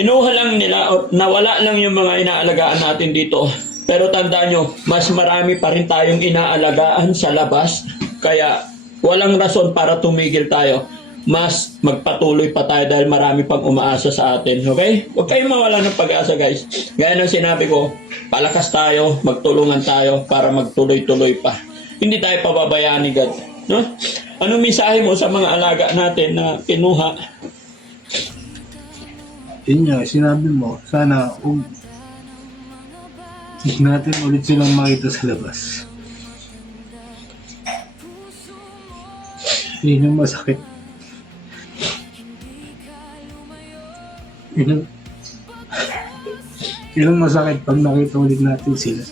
Kinuha lang nila o nawala lang yung mga inaalagaan natin dito. Pero tandaan nyo, mas marami pa rin tayong inaalagaan sa labas. Kaya walang rason para tumigil tayo. Mas magpatuloy pa tayo dahil marami pang umaasa sa atin. Okay? Huwag kayong mawala ng pag-asa, guys. Gaya ng sinabi ko, palakas tayo, magtulungan tayo para magtuloy-tuloy pa. Hindi tayo pababayaan ni God. No? Anong mensahe mo sa mga alaga natin na kinuha? Yun nga, sinabi mo, sana huwag natin ulit silang makita sa labas. Yun yung masakit. Yun yung masakit pag nakita ulit natin sila.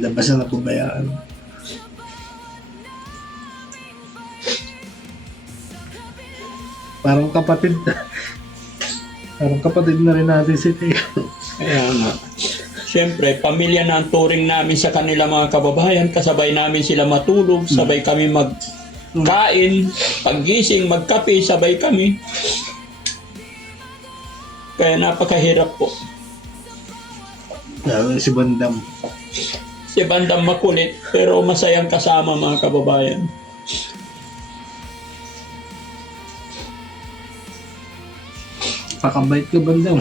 Labas na napabayaan. Parang kapatid. Parang kapatid na rin natin si Teo. Kaya nga. Siyempre, pamilya na ang turing namin sa kanila mga kababayan. Kasabay namin sila matulog, sabay kami magkain, paggising, magkape, sabay kami. Kaya napakahirap po. Lalo si Bandam. Si Bandam makulit, pero masayang kasama mga kababayan. Pakabait ka, Bandam.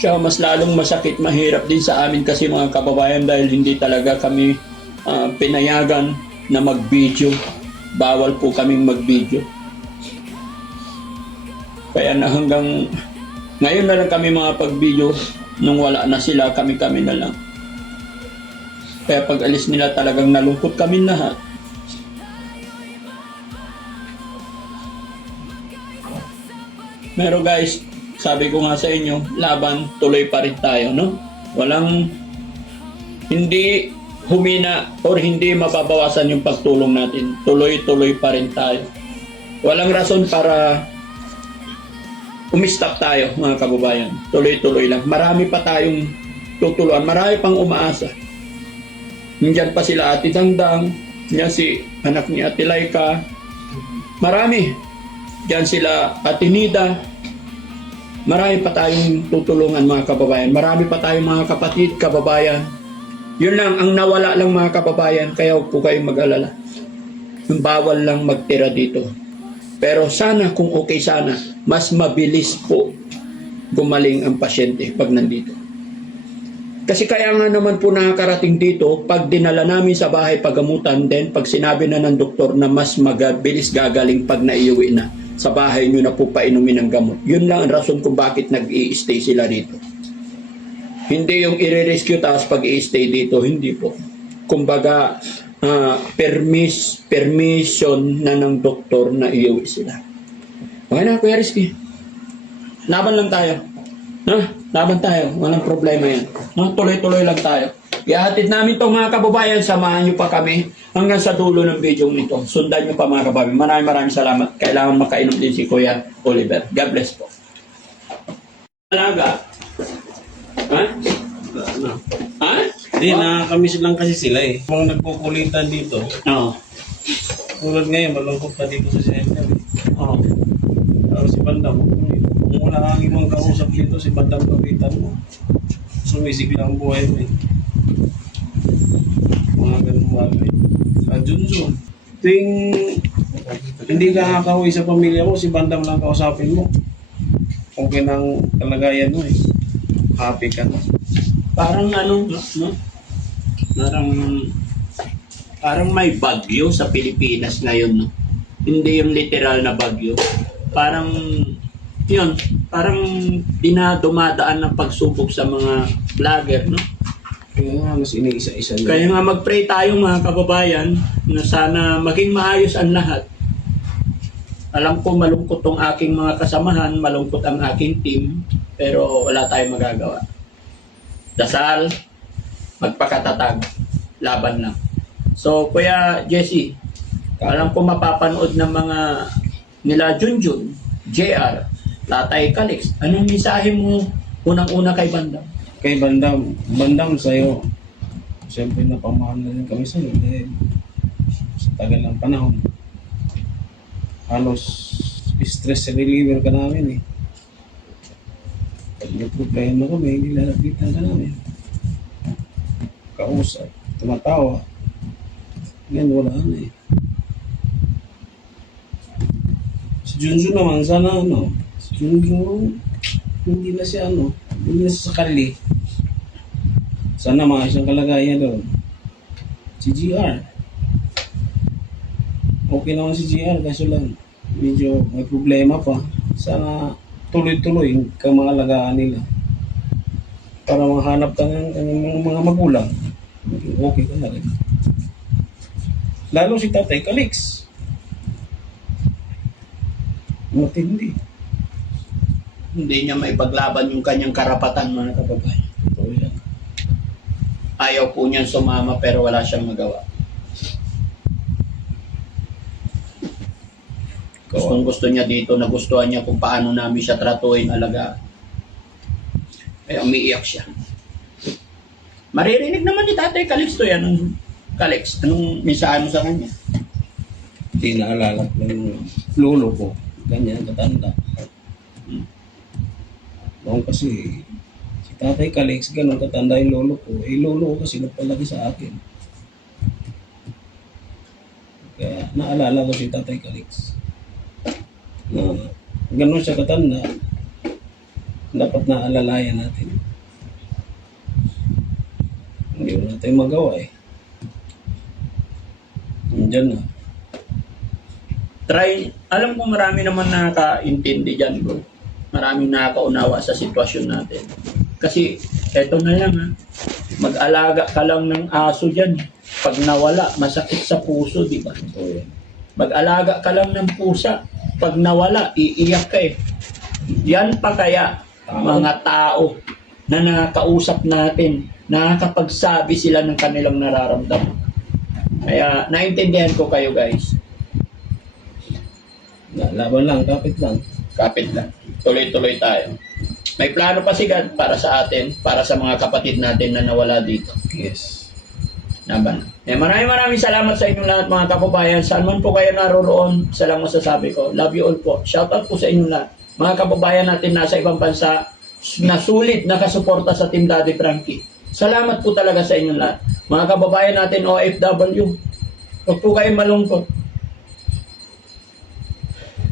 Tsaka mas lalong masakit, mahirap din sa amin kasi mga kababayan dahil hindi talaga kami pinayagan na mag-video. Bawal po kaming mag-video. Kaya na hanggang ngayon na lang kami mga pag-video. Nung wala na sila, kami-kami na lang. Kaya pag alis nila talagang nalungkot kami lahat. Pero guys, sabi ko nga sa inyo, laban, tuloy pa rin tayo, no? Walang, hindi humina or hindi mababawasan yung pagtulong natin. Tuloy-tuloy pa rin tayo. Walang rason para umistop tayo, mga kababayan. Tuloy-tuloy lang. Marami pa tayong tutulungan. Marami pang umaasa. Nandiyan pa sila Ate Dangdang, yan si anak ni Ate Laika. Marami. Diyan sila Ate Nida. Marami pa tayong tutulungan mga kababayan. Marami pa tayong mga kapatid, kababayan. Yun lang, ang nawala lang mga kababayan, kaya huwag po kayong mag-alala. Yung bawal lang magtira dito. Pero sana, kung okay sana, mas mabilis po gumaling ang pasyente pag nandito. Kasi kaya nga naman po nakakarating dito, pag dinala namin sa bahay pagamutan, then pag sinabi na ng doktor na mas mabilis gagaling pag naiuwi na, sa bahay nyo na po painumin ng gamot. Yun lang ang rason kung bakit nag-i-stay sila dito. Hindi yung i-rescue tapos pag i-stay dito, hindi po. Kumbaga, permission na ng doktor na iuwi sila. Okay na, Kuya Rizky. Laban lang tayo. Laban tayo. Walang problema yan. Tuloy-tuloy lang tayo. Ihatid namin itong mga kababayan. Samahan nyo pa kami hanggang sa dulo ng video nito. Sundan nyo pa mga kababayan. Maraming salamat. Kailangan makainom din si Kuya Oliver. God bless po. Talaga? Ha? Ha? Hindi, nakakamiss lang kasi sila eh. Kung nagkukulitan dito, Oo. tulad ngayon, malungkot na dito sa center eh. Oo. Tapos si Bandam, kung wala kang ibang kausap dito, si Bandam kapitan mo. Sumisig lang ang buhay mo eh. Mga ganun bagay. Sa Junjun, tuwing hindi ka kakauwi sa pamilya mo, si Bandam lang kausapin mo. Okay nang kalagayan mo eh. Happy ka na. Parang ano, no? Parang may bagyo sa Pilipinas ngayon, no? Hindi yung literal na bagyo. Parang, yun, parang dumadaan ng pagsubok sa mga vlogger, no? Kaya nga, mas iniisa-isa yun. Kaya nga mag-pray tayo mga kababayan na sana maging maayos ang lahat. Alam ko malungkot tong aking mga kasamahan, malungkot ang aking team, pero wala tayong magagawa. Dasal, magpakatatag, laban lang. So, Kuya Jesse, alam ko mapapanood ng mga nila Junjun, JR, Tatay Calix, anong mensahe mo unang-una kay Bandam? Kay Bandam sa'yo, siyempre napamahal na rin kami sa'yo dahil sa tagal ng panahon. Halos stress reliever ka namin eh. Pag may problema kami, nilalapitan ka namin. Kausap, tumatawa. Ngayon wala na eh. Si Junjun naman, sana si Junjun, hindi na siya hindi na siya sakali. Sana maayos ang kalagayan doon. Si GR. Okay naman si GR, kaso lang, medyo may problema pa. Sana tuloy-tuloy ang mga alagaan nila. Para mahanap ka ng kanyang mga magulang. Maging okay ka na rin. Lalo si Tatay Calix. Matindi. Hindi niya maipaglaban yung kanyang karapatan, mga kababayan. Ito yan. Ayaw po niyan sumama pero wala siyang magawa. Gustong gusto niya dito, nagustuhan niya kung paano namin siya tratuhin, alagaan. Kaya umiiyak siya. Maririnig naman ni Tatay Calix to yan. Calix, anong mensahe mo sa kanya? Hindi naalala ko yung lolo ko. Ganyan, katanda. Noon kasi, si Tatay Calix, ganun katanda yung lolo ko. Eh, lolo ko kasi nagpalaki sa akin. Kaya naalala ko si Tatay Calix. Na ganun siya katanda, dapat naalalayan natin. Hindi mo natin magawa eh. Nandiyan na. Try, alam ko marami naman nakakaintindi dyan, bro. Maraming nakakaunawa sa sitwasyon natin. Kasi, eto na lang ha, mag-alaga ka lang ng aso dyan. Pag nawala, masakit sa puso, di ba? Mag-alaga ka lang ng pusa. Pag nawala, iiyak ka eh. Yan pa kaya, mga tao na nakakausap natin, nakakapagsabi sila ng kanilang nararamdaman. Kaya, naintindihan ko kayo guys. Laban lang, kapit lang. Kapit lang. Tuloy-tuloy tayo. May plano pa si God para sa atin, para sa mga kapatid natin na nawala dito. Yes. Naban. Maraming salamat sa inyong lahat mga kababayan. Saan man po kayo naroroon, isa lang masasabi ko. Love you all po. Shout out po sa inyong lahat. Mga kababayan natin nasa ibang bansa na sulit nakasuporta sa Team Daddy Frankie. Salamat po talaga sa inyong lahat. Mga kababayan natin OFW, huwag po kayong malungkot.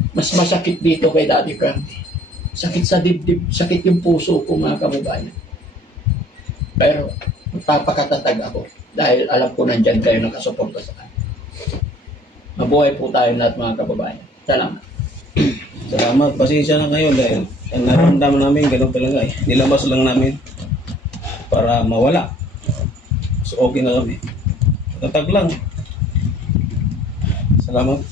Mas masakit dito kay Daddy Frankie. Sakit sa dibdib, sakit yung puso ko mga kababayan. Pero magpapakatatag ako dahil alam ko nandyan kayo nakasuporta sa akin. Mabuhay po tayo lahat mga kababayan. Salamat. Salamat. Pasensya na kayo dahil ang naramdaman namin, ganun talaga eh. Nilabas lang namin para mawala. So okay na kami. Tatag lang. Salamat.